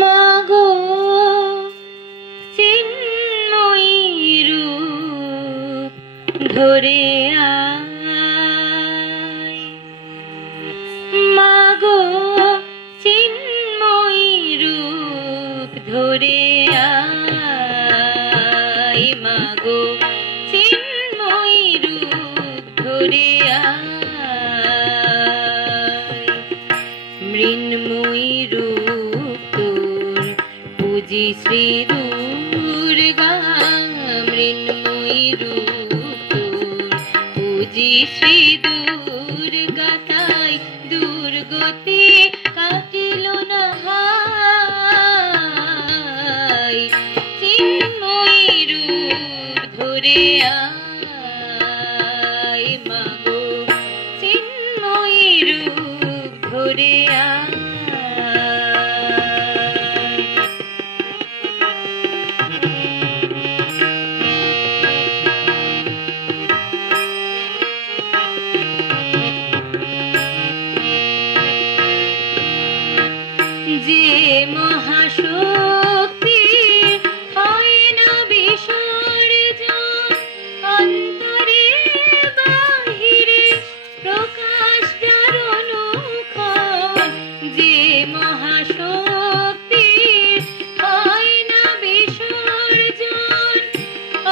মাগো চিন্ময়ী রূপ ধরে আয়, মাগো চিন্ময়ী রূপ ধরে আয়, মাগো চিন্ময়ী রূপ ধরে আয়, মৃন্ময়ী রূপ তোর পুজি শ্রী দুর্গা, মৃন্ময়ী রূপ তোর পুজি শ্রী দুর্গা, তাই দুর্গতি কাটিল না হায়, চিন্ময়ী রূপ ধরে আয়, মাগো চিন্ময়ী রূপ ধরে আয়। যে মহাশক্তি হয় না বিসর্জন, অন্তরে বাহিরে প্রকাশ যার অনুক্ষণ, যে মহাশক্তি হয় না বিসর্জন,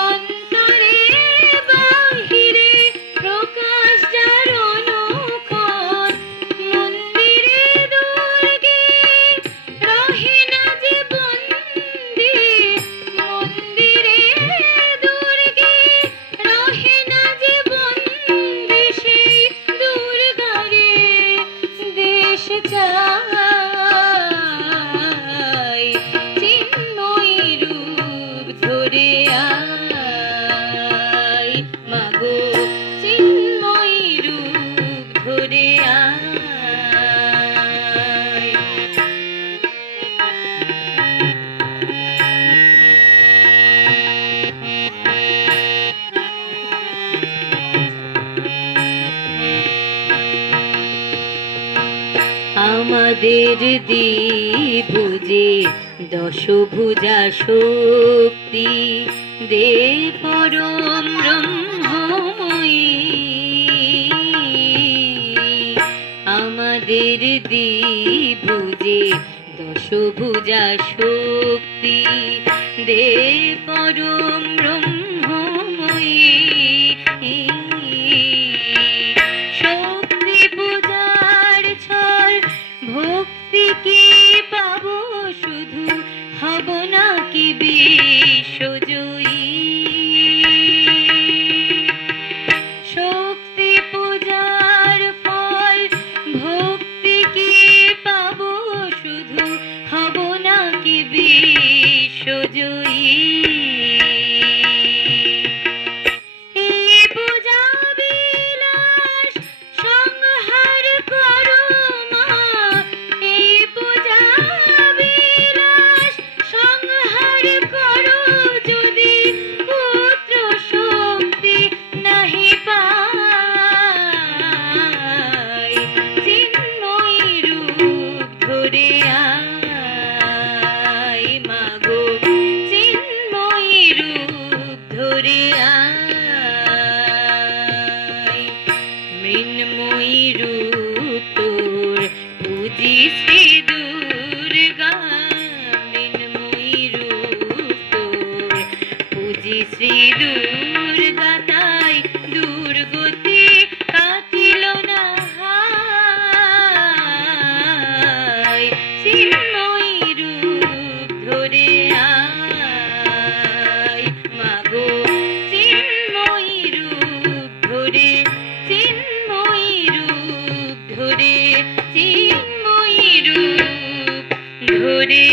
অন্তরে বাহিরে প্রকাশ যার অনুক্ষণ, মন্দিরে দুর্গে রহে না যে বন্দী, মন্দিরে দুর্গে রহে না যে বন্দী, সেই দুর্গারে দেশ চাই, চিন্ময়ী রূপ ধরে আয়, মাগো চিন্ময়ী রূপ ধরে আয়। আমাদের দ্বিভুজে দশভুজা শক্তি, দে পরম ব্রহ্মময়ী, আমাদের দ্বিভুজে দশভুজা শক্তি, দে পরম ব্রহ্মময়ী, শক্তি পূজার ছল ভক্তি কি পাবো শুধু, হব না কি বিশ্বজয়ী, শক্তি পূজার ফল ভক্তি কি পাবো শুধু, হব না কি বিশ্বজয়ী, মৃন্ময়ী রূপ তোর পুজি শ্রী দুর্গা, মৃন্ময়ী রূপ তোর পুজি শ্রী দুর্গা, তাই দুর্গতি কাটিল না হায়, চিন্ময়ী রূপ ধরে আয়, মাগো চিন্ময়ী রূপ ধরে, চিন্ময়ী রূপ ধরে, চিন্ময়ী রূপ ধরে